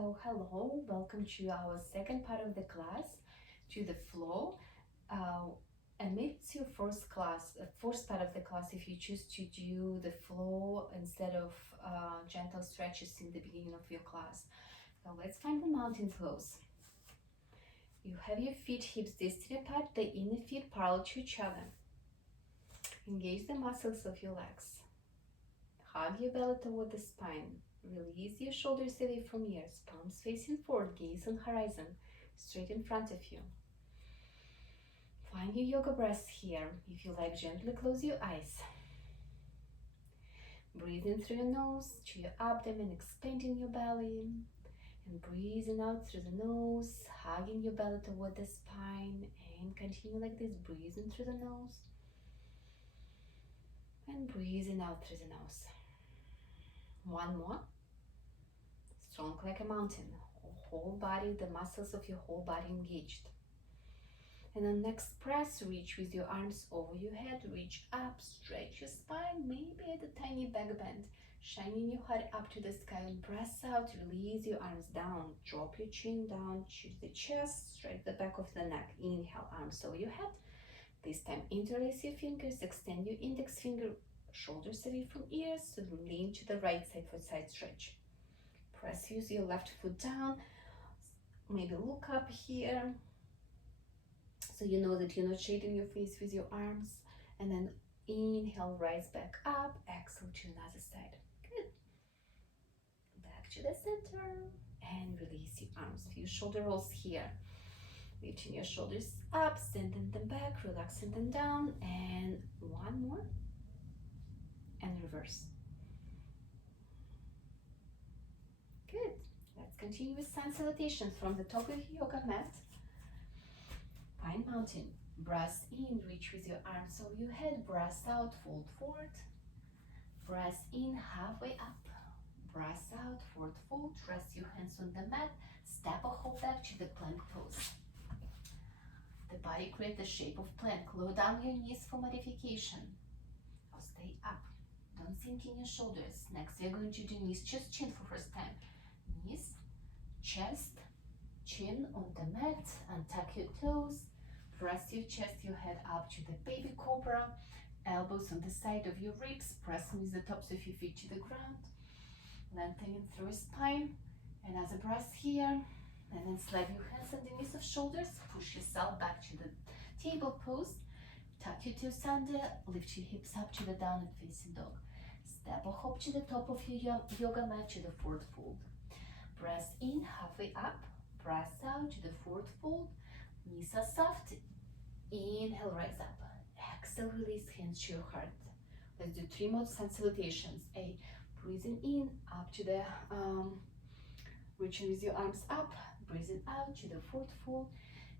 So hello, welcome to our second part of the class, to the flow. Uh, and maybe it's your first part of the class if you choose to do the flow instead of gentle stretches in the beginning of your class. So let's find the mountain pose. You have your feet hips distant apart, the inner feet parallel to each other. Engage the muscles of your legs. Hug your belly toward the spine. Release your shoulders away from ears, palms facing forward, gaze on horizon, straight in front of you. Find your yoga breath here. If you like, gently close your eyes. Breathing through your nose to your abdomen, expanding your belly, and breathing out through the nose, hugging your belly toward the spine, and continue like this, breathing through the nose, and breathing out through the nose. One more. Strong like a mountain. Whole body, the muscles of your whole body engaged. And on next press, reach with your arms over your head, reach up, stretch your spine, maybe at a tiny back bend, shining your heart up to the sky, and press out, release your arms down, drop your chin down, choose the chest, stretch the back of the neck, inhale, arms over your head. This time interlace your fingers, extend your index finger, shoulders away from ears, so lean to the right side for side stretch. Press, use your left foot down, maybe look up here, so you know that you're not shading your face with your arms, and then inhale, rise back up, exhale to another side. Good. Back to the center, and release your arms. Few shoulder rolls here. Lifting your shoulders up, sending them back, relaxing them down, and one more, and reverse. Good. Let's continue with sun salutations from the top of your yoga mat. Find mountain. Breath in, reach with your arms over your head. Breath out, fold forward. Breath in, halfway up. Breath out, forward fold. Rest your hands on the mat. Step or hop back to the plank pose. The body creates the shape of plank. Lower down your knees for modification. Or stay up. Don't sink in your shoulders. Next, we are going to do knees, chest, chin for first time. Knees, chest, chin on the mat. Untuck your toes. Press your chest, your head up to the baby cobra. Elbows on the side of your ribs. Pressing with the tops of your feet to the ground. Lengthening through your spine. Another breath here. And then slide your hands underneath of shoulders. Push yourself back to the table pose. Tuck your toes under. Lift your hips up to the downward facing dog. Step or hop to the top of your yoga mat to the forward fold. Breath in, halfway up. Breath out to the forward fold. Knees are soft. Inhale, rise up. Exhale, release, hands to your heart. Let's do 3 more sun salutations. A, breathing in, up to the, reaching with your arms up. Breathing out to the forward fold.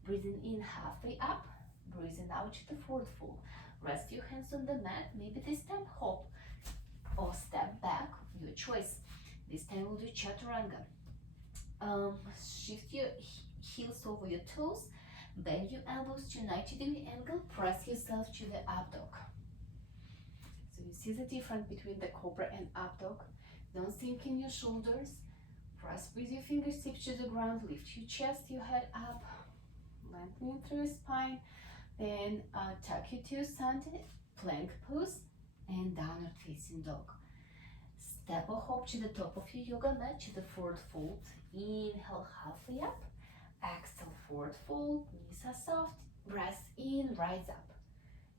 Breathing in, halfway up. Breathing out to the forward fold. Rest your hands on the mat. Maybe this time hop or step back, your choice. This time we'll do chaturanga. Shift your heels over your toes. Bend your elbows to 90-degree angle. Press yourself to the up dog. So you see the difference between the cobra and up dog. Don't sink in your shoulders. Press with your fingertips to the ground. Lift your chest, your head up. Lengthening through your spine. Then tuck your toes under, plank pose, and downward facing dog. Step or hop to the top of your yoga mat to the forward fold. Inhale, halfway up. Exhale, forward fold. Knees are soft. Breath in, rise up.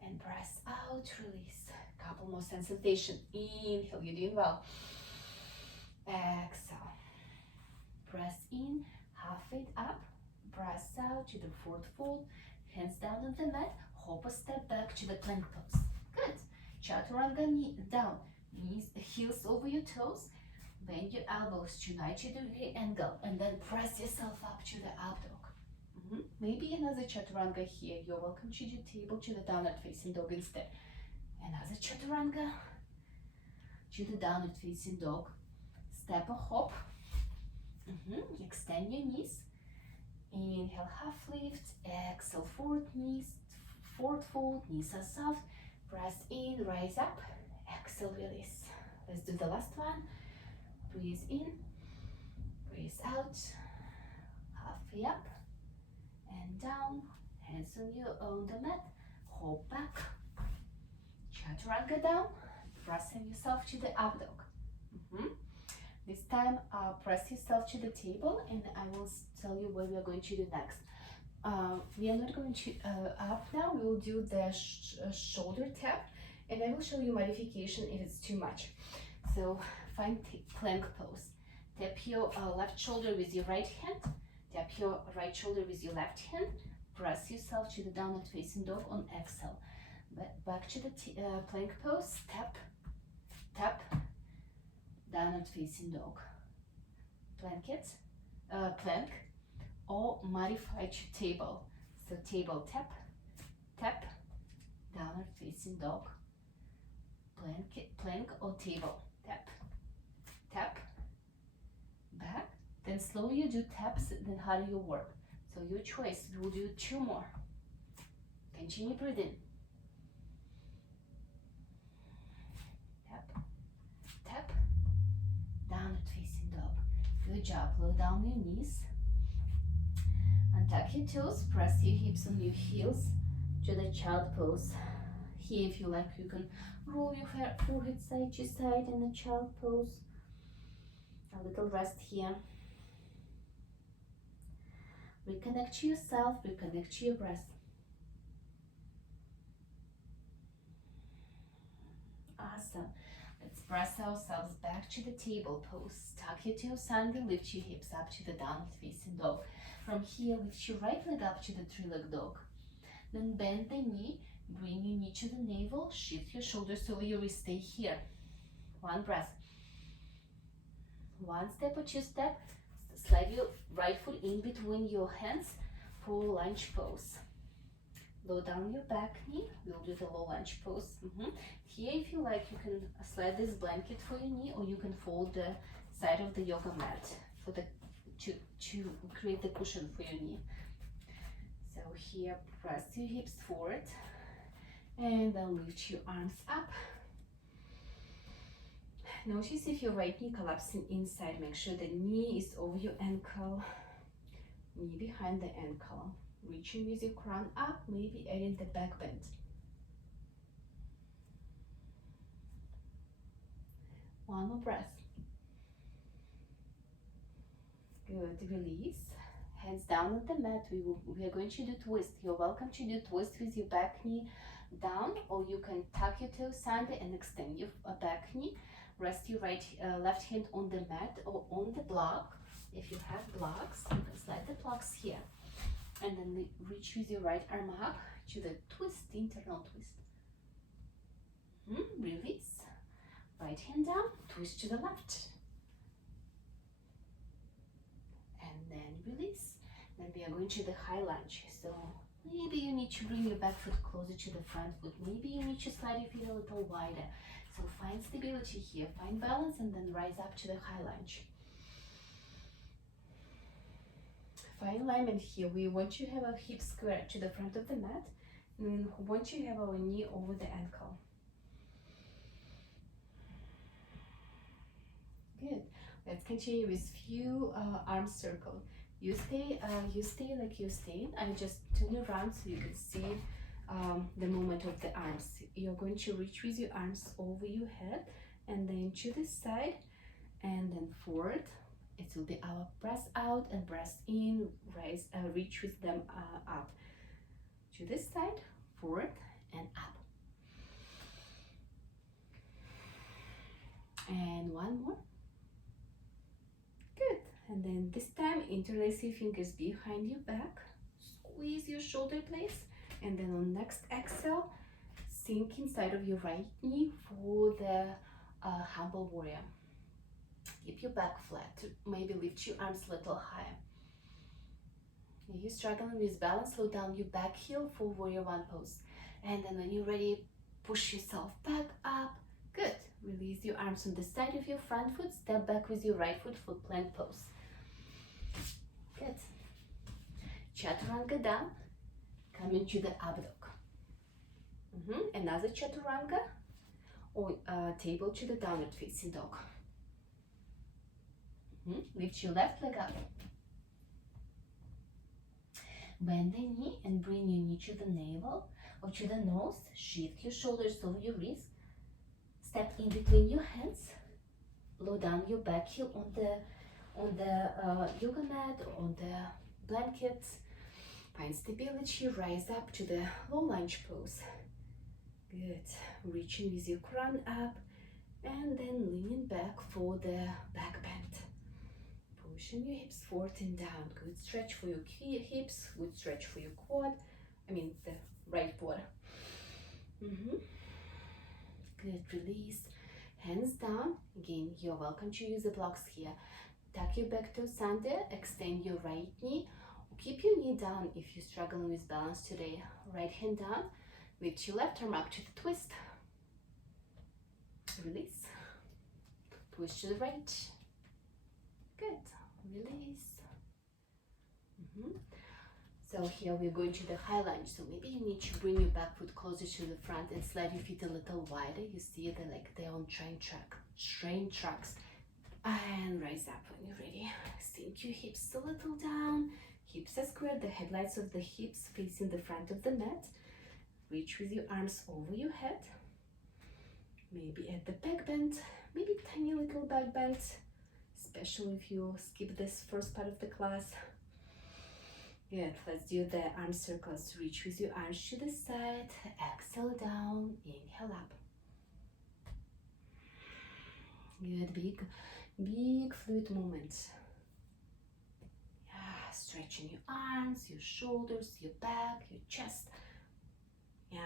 And breath out, release. Couple more sensation. Inhale, you're doing well. Exhale. Breath in, halfway up. Breath out to the forward fold. Hands down on the mat. Hop a step back to the plank pose. Good. Chaturanga, knee down. Knees, heels over your toes. Bend your elbows to 90-degree angle, and then press yourself up to the up dog. Maybe another chaturanga here. You're welcome to your table to the downward facing dog instead. Another chaturanga to the downward facing dog. Step or hop. Extend your knees. Inhale, half lift. Exhale, forward knees. Forward fold. Knees are soft. Breath in, rise up. Exhale, release. Let's do the last one. Breathe in, breathe out. out, halfway up and down, hands on the mat, hop back, chaturanga down, pressing yourself to the up dog. This time press yourself to the table, and I will tell you what we are going to do next. We are not going to up now, we will do the shoulder tap, and I will show you modification if it's too much. So find plank pose. Tap your left shoulder with your right hand, tap your right shoulder with your left hand, press yourself to the downward facing dog on exhale. Back to the plank pose, tap, tap, downward facing dog. Plank, or modify to table. So table, tap, tap, downward facing dog. Plank or table, tap, tap, back. Then slowly you do taps, then how do you work? So your choice, we will do 2 more. Continue breathing. Tap, tap, downward facing dog. Good job, lower down your knees. Untuck your toes, press your hips on your heels to the child pose. Here, if you like, you can roll your forehead side to side in the child pose. A little rest here. Reconnect to yourself, reconnect to your breath. Awesome. Let's press ourselves back to the table pose. Tuck your toes under, lift your hips up to the downward facing dog. From here, lift your right leg up to the 3-leg dog. Then bend the knee, bring your knee to the navel, shift your shoulders over your wrist, stay here. 1 breath. 1 step or 2 step, slide your right foot in between your hands for lunge pose. Lower down your back knee, we'll do the low lunge pose. Here, if you like, you can slide this blanket for your knee, or you can fold the side of the yoga mat for the to create the cushion for your knee. So here, press your hips forward, and then lift your arms up. Notice if your right knee collapsing inside, make sure the knee is over your ankle, knee behind the ankle. Reaching with your crown up, maybe adding the back bend. One more breath. Good, release. Hands down on the mat. We are going to do twist. You're welcome to do twist with your back knee down, or you can tuck your toes under and extend your back knee. Rest your left hand on the mat or on the block. If you have blocks, you can slide the blocks here. And then reach with your right arm up to the twist, internal twist. Release. Right hand down, twist to the left. And then release. Then we are going to the high lunge. So maybe you need to bring your back foot closer to the front foot. Maybe you need to slide your feet a little wider. So find stability here, find balance, and then rise up to the high lunge. Fine alignment here. We want to have our hips square to the front of the mat, and then we want to have our knee over the ankle. Good. Let's continue with few arm circle. You stay like you're staying. I just turn around so you can see the movement of the arms. You're going to reach with your arms over your head, and then to the side, and then forward. It will be our press out and press in, reach with them up. To this side, forward and up. And one more. Good. And then this time, interlace your fingers behind your back. Squeeze your shoulder blades. And then on next exhale, sink inside of your right knee for the humble warrior. Keep your back flat. Maybe lift your arms a little higher. If you're struggling with balance, slow down your back heel for warrior 1 pose. And then when you're ready, push yourself back up. Good. Release your arms on the side of your front foot. Step back with your right foot for plank pose. Good. Chaturanga down. Come into the up dog. Another chaturanga, or table to the downward facing dog. Lift your left leg up. Bend the knee and bring your knee to the navel or to the nose. Shift your shoulders over your wrist. Step in between your hands. Lower down your back heel on the yoga mat or on the blanket. Find stability. Rise up to the low lunge pose. Good. Reaching with your crown up and then leaning back for the back bend. Pushing your hips forward and down. Good stretch for your hips. Good stretch for your quad. I mean the right quad. Good. Release. Hands down. Again, you're welcome to use the blocks here. Tuck your back toes under. Extend your right knee. Keep your knee down if you're struggling with balance today. Right hand down. Lift your left arm up to the twist. Release. Push to the right. Good. Release. So here we're going to the high lunge. So maybe you need to bring your back foot closer to the front and slide your feet a little wider. You see they're like they're on train tracks. And rise up when you're ready. Sink your hips a little down. Hips are square. The headlights of the hips facing the front of the mat. Reach with your arms over your head. Maybe at the back bend. Maybe tiny little back bend. Especially if you skip this first part of the class. Good, let's do the arm circles. Reach with your arms to the side. Exhale down, inhale up. Good, big fluid movements. Yeah, stretching your arms, your shoulders, your back, your chest. Yeah,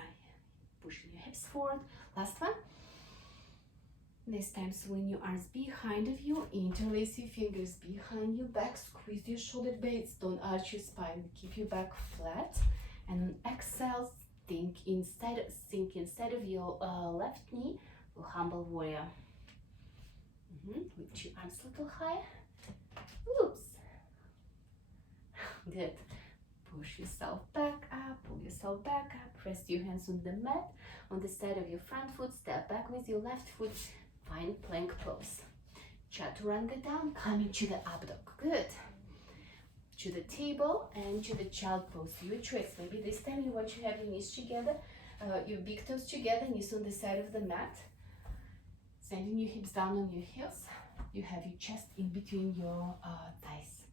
pushing your hips forward. Last one. This time swing your arms behind of you, interlace your fingers behind your back, squeeze your shoulder blades, don't arch your spine, keep your back flat, and on exhale, sink inside of your left knee for humble warrior. Lift your arms a little higher. Oops. Good. Push yourself back up, pull yourself back up, rest your hands on the mat, on the side of your front foot, step back with your left foot. Find plank pose. Chaturanga down, coming to the up dog. Good. To the table and to the child pose. You twist. Maybe this time you want to have your knees together, your big toes together, knees on the side of the mat. Sending your hips down on your heels. You have your chest in between your thighs.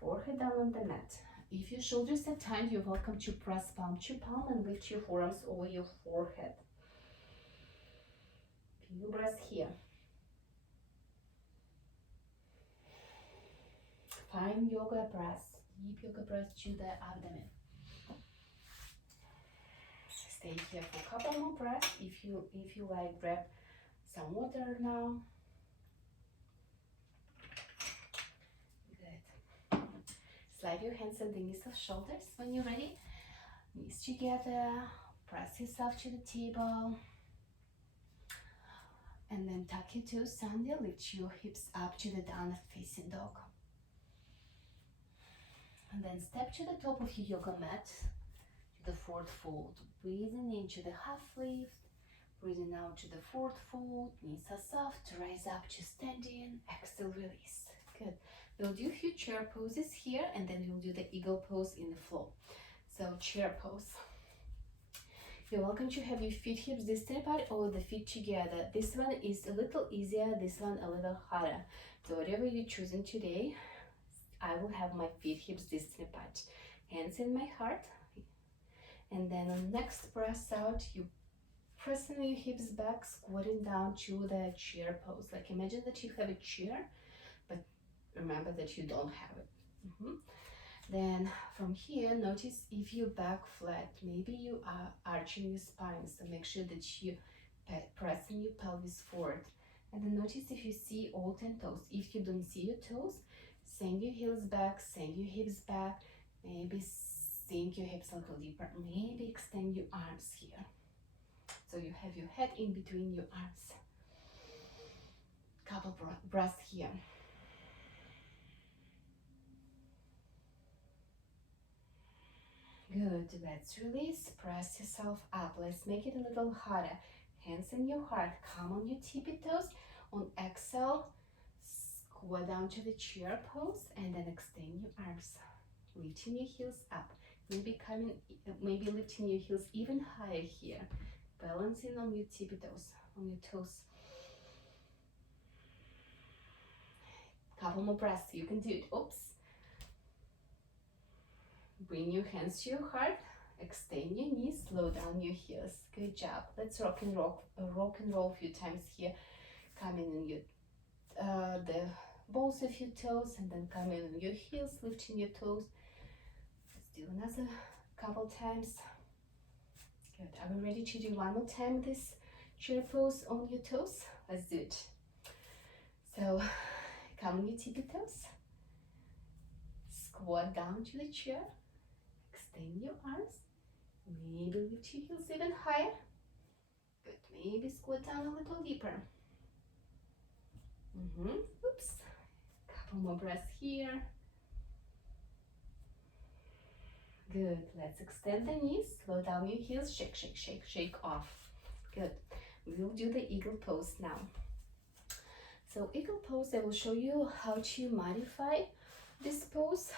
Forehead down on the mat. If your shoulders are tight, you're welcome to press palm to palm and lift your forearms over your forehead. Few breaths here. Find yoga breath, deep yoga breath to the abdomen. Stay here for a couple more breaths. If you like, grab some water now. Good. Slide your hands underneath the shoulders when you're ready. Knees together. Press yourself to the table. And then tuck your toes under, lift your hips up to the downward facing dog. And then step to the top of your yoga mat, to the forward fold. Breathing into the half lift, breathing out to the forward fold, knees are soft, rise up to standing, exhale, release. Good. We'll do a few chair poses here, and then we'll do the eagle pose in the floor. So chair pose. You're welcome to have your feet hips distance apart or the feet together. This one is a little easier, this one a little harder. So whatever you're choosing today, I will have my feet hips distance apart. Hands in my heart. And then on next press out, you pressing your hips back, squatting down to the chair pose. Like imagine that you have a chair, but remember that you don't have it. Then from here, notice if your back flat, maybe you are arching your spine, so make sure that you pressing your pelvis forward. And then notice if you see all 10 toes. If you don't see your toes, send your heels back, send your hips back, maybe sink your hips a little deeper, maybe extend your arms here. So you have your head in between your arms. Couple breaths here. Good, let's release, press yourself up. Let's make it a little harder. Hands in your heart, come on your tippy toes. On exhale, Squat down to the chair pose and then extend your arms. Lifting your heels up. Maybe lifting your heels even higher here. Balancing on your tippy toes, on your toes. Couple more breaths, you can do it. Oops. Bring your hands to your heart. Extend your knees, slow down your heels. Good job. Let's rock and roll a few times here. Coming in your the balls of your toes and then coming on your heels, lifting your toes. Let's do another couple times. Good. Are we ready to do one more time this chair pose on your toes? Let's do it. So come on your tippy toes. Squat down to the chair. Extend your arms. Maybe lift your heels even higher. Good. Maybe squat down a little deeper. Oops. Couple more breaths here. Good. Let's extend the knees. Slow down your heels. Shake, shake, shake, shake off. Good. We'll do the eagle pose now. So eagle pose, I will show you how to modify this pose.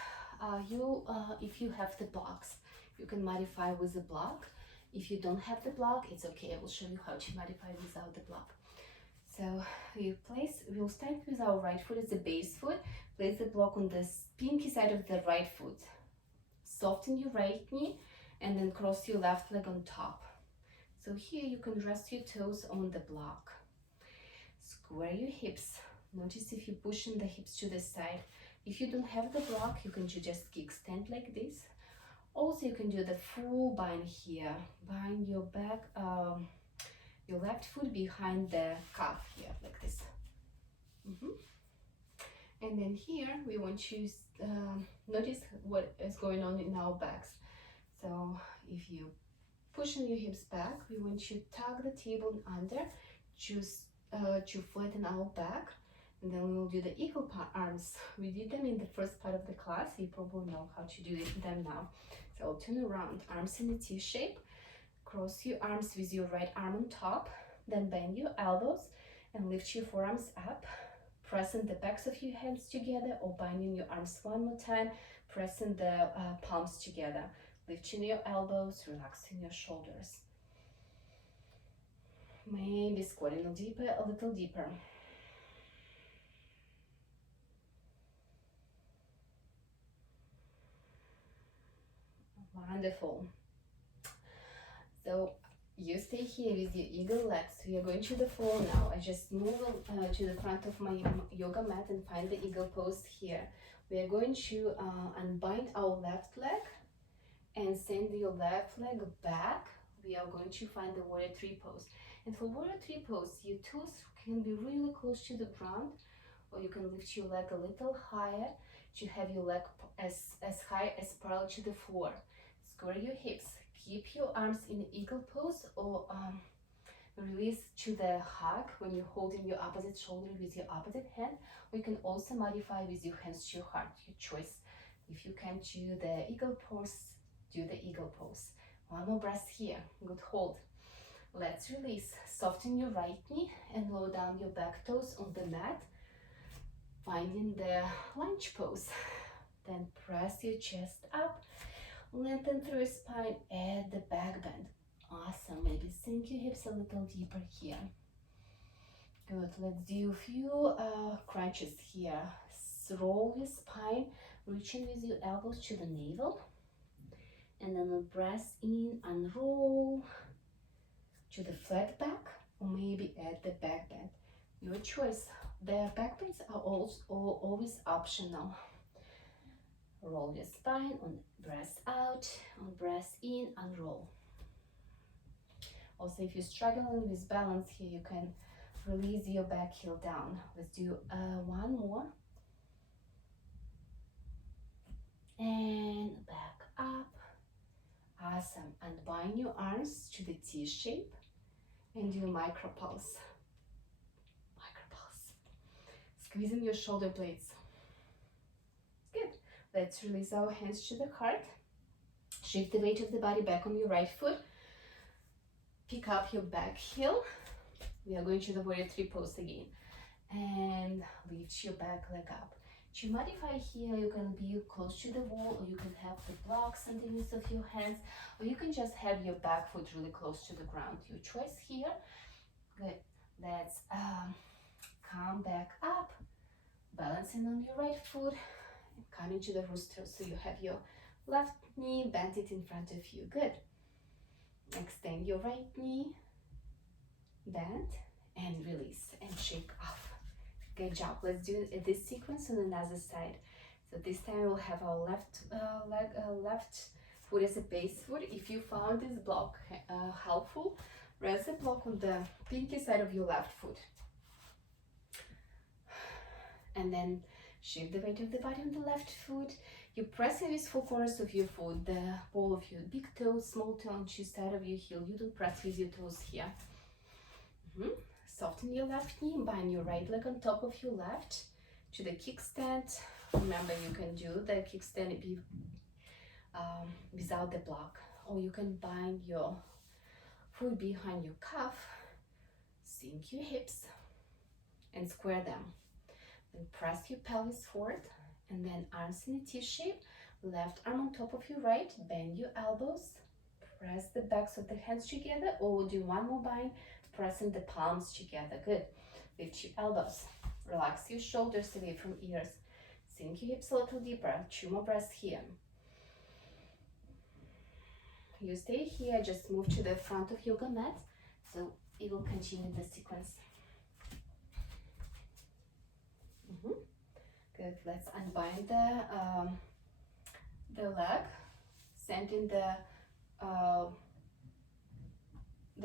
If you have the blocks, you can modify with the block. If you don't have the block, it's okay. I will show you how to modify without the block. So we'll start with our right foot as the base foot. Place the block on the pinky side of the right foot. Soften your right knee and then cross your left leg on top. So here you can rest your toes on the block. Square your hips. Notice if you're pushing the hips to the side. If you don't have the block, you can just extend like this. Also, you can do the full bind here. Bind your back, your left foot behind the calf here, like this. And then here, we want to notice what is going on in our backs. So if you pushing your hips back, we want to tug the tailbone under, to flatten our back, and then we will do the eagle arms. We did them in the first part of the class. You probably know how to do them now. So turn around, arms in a T shape. Cross your arms with your right arm on top. Then bend your elbows and lift your forearms up. Pressing the backs of your hands together or binding your arms one more time. Pressing the palms together. Lifting your elbows, relaxing your shoulders. Maybe squatting a little deeper. Wonderful. So you stay here with your eagle legs. We are going to the floor now. I just move to the front of my yoga mat and find the eagle pose here. We are going to unbind our left leg and send your left leg back. We are going to find the warrior three pose. And for warrior three pose, your toes can be really close to the ground, or you can lift your leg a little higher to have your leg as high as parallel to the floor. Square your hips. Keep your arms in eagle pose, or release to the hug when you're holding your opposite shoulder with your opposite hand. Or you can also modify with your hands to your heart, your choice. If you can do the eagle pose, do the eagle pose. One more breath here. Good hold. Let's release. Soften your right knee and lower down your back toes on the mat, finding the lunge pose. Then press your chest up. Lengthen through your spine, add the back bend. Awesome. Maybe sink your hips a little deeper here. Good. Let's do a few crunches here. Roll your spine, reaching with your elbows to the navel. And then press in and roll to the flat back, or maybe add the back bend. Your choice. The back bends are always optional. Roll your spine, on breath out, on breath in, and roll. Also, if you're struggling with balance here, you can release your back heel down. Let's do one more. And back up. Awesome. And bind your arms to the T shape and do a micro pulse. Micro pulse. Squeezing your shoulder blades. Good. Let's release our hands to the heart. Shift the weight of the body back on your right foot. Pick up your back heel. We are going to the warrior three pose again. and lift your back leg up. To modify here, you can be close to the wall, or you can have the blocks underneath of your hands, or you can just have your back foot really close to the ground. Your choice here. Good. Let's come back up, balancing on your right foot, and come into the rooster. So you have your left knee, bend it in front of you. Good. Extend your right knee, bend, and release, and shake off. Good job. Let's do this sequence on another side. So this time we'll have our left left foot as a base foot. If you found this block helpful, rest the block on the pinky side of your left foot. And then shift the weight of the body on the left foot. You press with four corners of your foot, the ball of your big toe, small toe, and each side of your heel. You don't press with your toes here. Soften your left knee, bind your right leg on top of your left to the kickstand. Remember, you can do the kickstand without the block, or you can bind your foot behind your calf, sink your hips, and square them. Then press your pelvis forward, and then arms in a T shape. Left arm on top of your right, bend your elbows, press the backs of the hands together, or we'll do one more bind, pressing the palms together. Good. Lift your elbows. Relax your shoulders away from ears. Sink your hips a little deeper. 2 more breaths here. You stay here, just move to the front of yoga mat, so it will continue the sequence. Good. Let's unbind the leg, sending the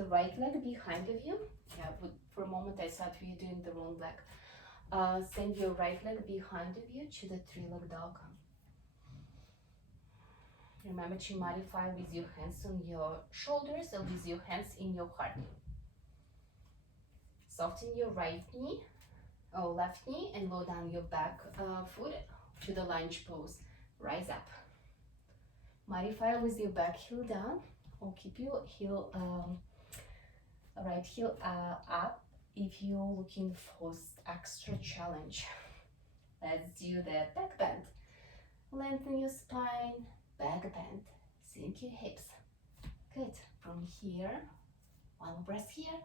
right leg behind of you. Yeah, for a moment I thought we were doing the wrong leg. Send your right leg behind of you to the 3-leg dog. Remember to modify with your hands on your shoulders or with your hands in your heart. Soften your right knee or left knee and lower down your back foot to the lunge pose. Rise up. Modify with your back heel down, or keep your heel right heel up if you're looking for extra challenge. Let's do the back bend. Lengthen your spine, back bend, sink your hips. Good. From here, one more breath here.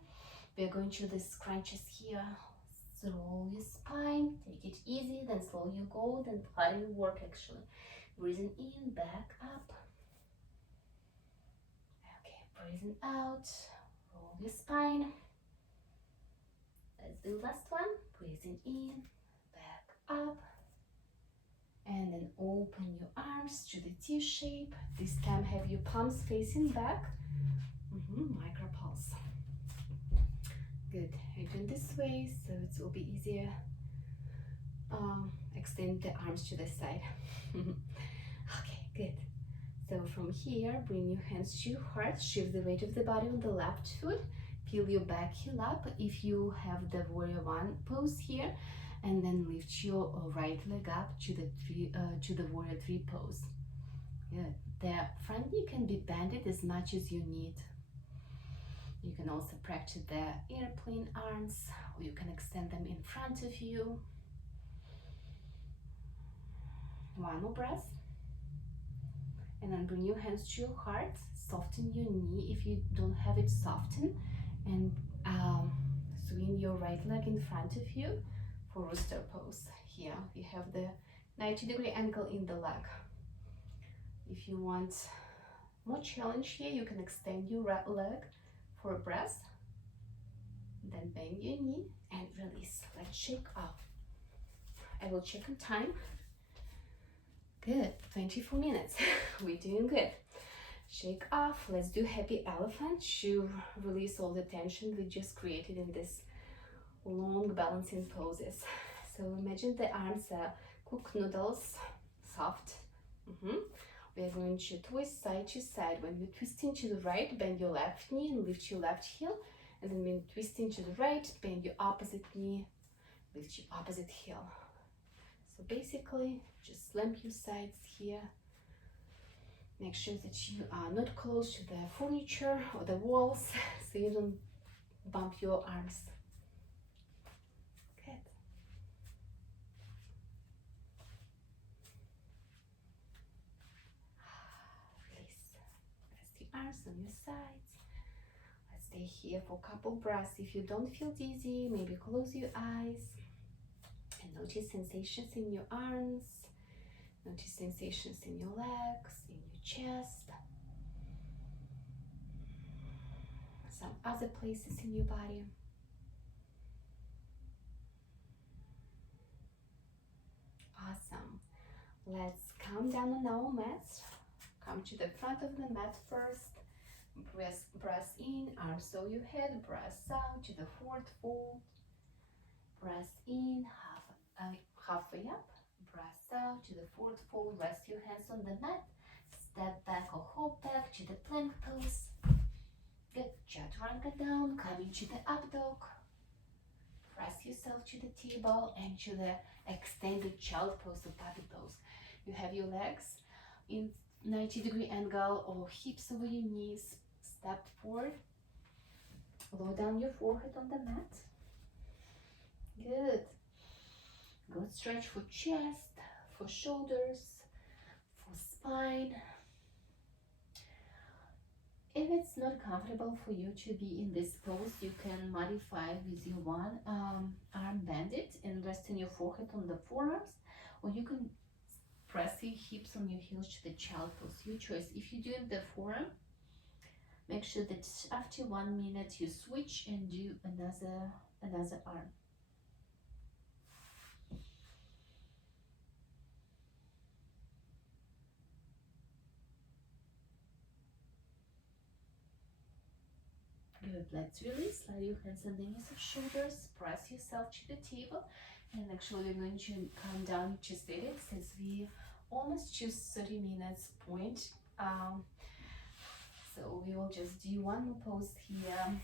We're going to the scrunches here. Roll your spine, take it easy, then slow you go, then part of your work actually. Breathing in, back up. Okay, breathing out, roll your spine. Let's do the last one. Breathing in, back up. And then open your arms to the T shape. This time have your palms facing back. Micro pulse. Good. You're doing this way, so it will be easier. Extend the arms to the side. Okay, good. So from here, bring your hands to your heart. Shift the weight of the body on the left foot. Peel your back heel up if you have the warrior one pose here, and then lift your right leg up to the warrior 3 pose. Good. The front knee can be bended as much as you need. You can also practice the airplane arms, or you can extend them in front of you. One more breath. And then bring your hands to your heart. Soften your knee if you don't have it softened. And swing your right leg in front of you for rooster pose. Here we have the 90-degree angle in the leg. If you want more challenge here, you can extend your right leg for a breath. Then bend your knee and release. Let's shake off. I will check on time. Good, 24 minutes. We're doing good. Shake off. Let's do happy elephant to release all the tension we just created in this long balancing poses. So imagine the arms are cooked noodles, soft. We are going to twist side to side. When you're twisting to the right, bend your left knee and lift your left heel. And then when twisting to the right, bend your opposite knee, lift your opposite heel. So basically, just slamp your sides here. Make sure that you are not close to the furniture or the walls, so you don't bump your arms. Good. arms on your sides. Let's stay here for a couple breaths. If you don't feel dizzy, maybe close your eyes and notice sensations in your arms. Notice sensations in your legs, in your chest, some other places in your body. Awesome. Let's come down on our mats. Come to the front of the mat first. Breath in, arms over your head. Breath out to the forward fold. Breath in, halfway up. Breath out to the forward fold. Rest your hands on the mat. Step back or hop back to the plank pose. Good. Chaturanga down. Come into the up dog. Press yourself to the table and to the extended child pose or puppy pose. You have your legs in 90-degree angle or hips over your knees. Step forward. Lower down your forehead on the mat. Good. Good stretch for chest, for shoulders, for spine. If it's not comfortable for you to be in this pose, you can modify with your one arm, bend it and resting your forehead on the forearms, or you can press your hips on your heels to the child pose. Your choice. If you're doing the forearm, make sure that after 1 minute you switch and do another arm. Good. Let's release. Slide your hands underneath your shoulders. Press yourself to the table. And actually, we're going to come down to seated since we almost choose 30 minutes point. So we will just do one more pose here.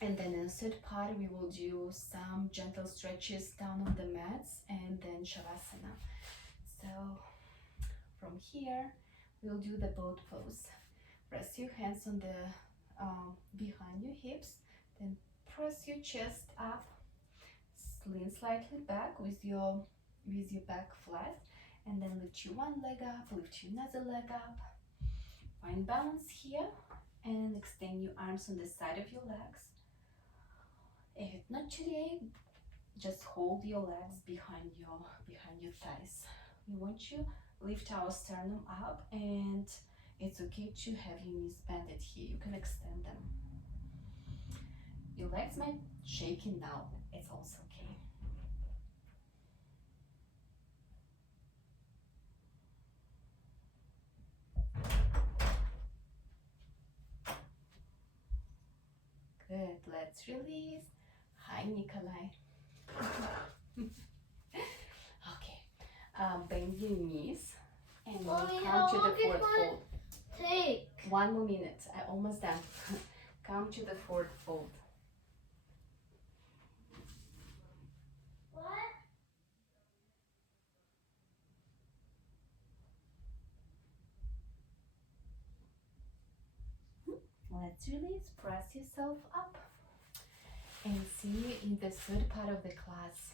And then in the third part, we will do some gentle stretches down on the mats and then Shavasana. So from here, we'll do the boat pose. Press your hands on the behind your hips, then press your chest up, lean slightly back with your back flat, and then lift your one leg up, lift your another leg up. Find balance here and extend your arms on the side of your legs. If it's not today, just hold your legs behind your thighs. We want to lift our sternum up, and it's okay to have your knees bended here. You can extend them. Your legs might shake now. It's also okay. Good. Let's release. Hi, Nikolai. Okay. Bend your knees and we'll come to the forward fold. Take 1 more minute. I almost done. Come to the forward fold. what? Let's release. Press yourself up. And see you in the third part of the class.